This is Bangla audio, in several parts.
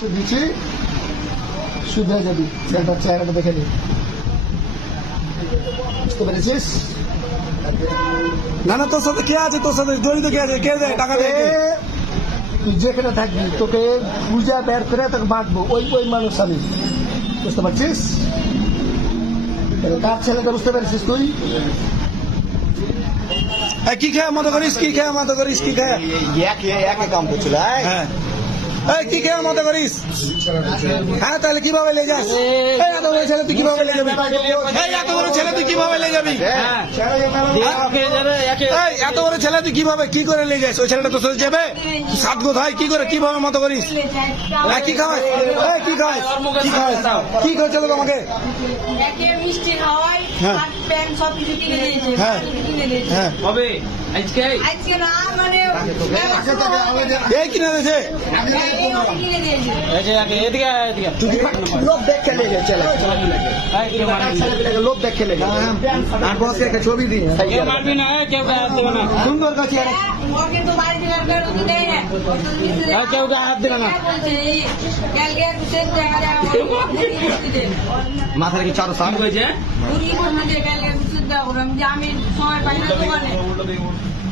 যেখানে থাকবি তোকে পূজা বের করে তোকে বাঁধবো ওই ওই মানুষ আমি বুঝতে পারছিস তার ছেলেকে বুঝতে পেরেছিস তুই কি খেয়া মতো করিস কি খেয়া মতো করিস কি খেয়া এক কাম করছিল হ্যাঁ ¡Ay, Kiki, vamos a Goris! ¡Ah, está el equipo de Belegas! ¡Ay, sí. hey, a todo sí. el equipo de Belegas! ¡Ay, sí. hey, a el equipo এত বড় ছেলে তুই কিভাবে কি করে নিয়ে যায় ওই ছেলেটা তোর যাবে সাত গোধ কি করে কিভাবে মতো করিস কি খাওয়াস কি খাওয়াস কি খাওয়াই তোমাকে হ্যাঁ হ্যাঁ কিনে দেখে ऐसे जाके ये दिया ये दिया तू दिखा लोग देख के ले गए चला चला भी लगे हां इधर मार के लोग तो देख के ले गए हां बॉस के कछु भी दी है ये मार भी ना है क्या बात है सुन दो कछु अरे वो के तुम्हारे दिन कर दो तो दे है क्या हाथ दिलाना कल गया कुछ तो आ रहा है माथा के चारों सांप गए हैं पूरी को मुझे कल गया कुछ दा और हम जामे समय पहले तो बने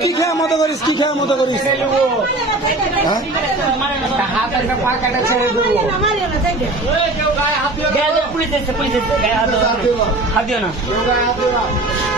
कि खे मत गरिस कि खा मत गरिसके न